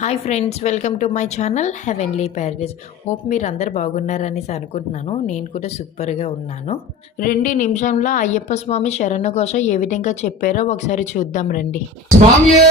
Hi friends, welcome to my channel heavenly Paradise. Hope మీరు అందరు బాగున్నారనేసి అనుకుంటున్నాను. నేను కూడా సూపర్గా ఉన్నాను. 2 నిమిషంలో అయ్యప్ప స్వామి శరణఘోష ఏ విధంగా చెప్పారో ఒకసారి చూద్దాం రండి. స్వామియే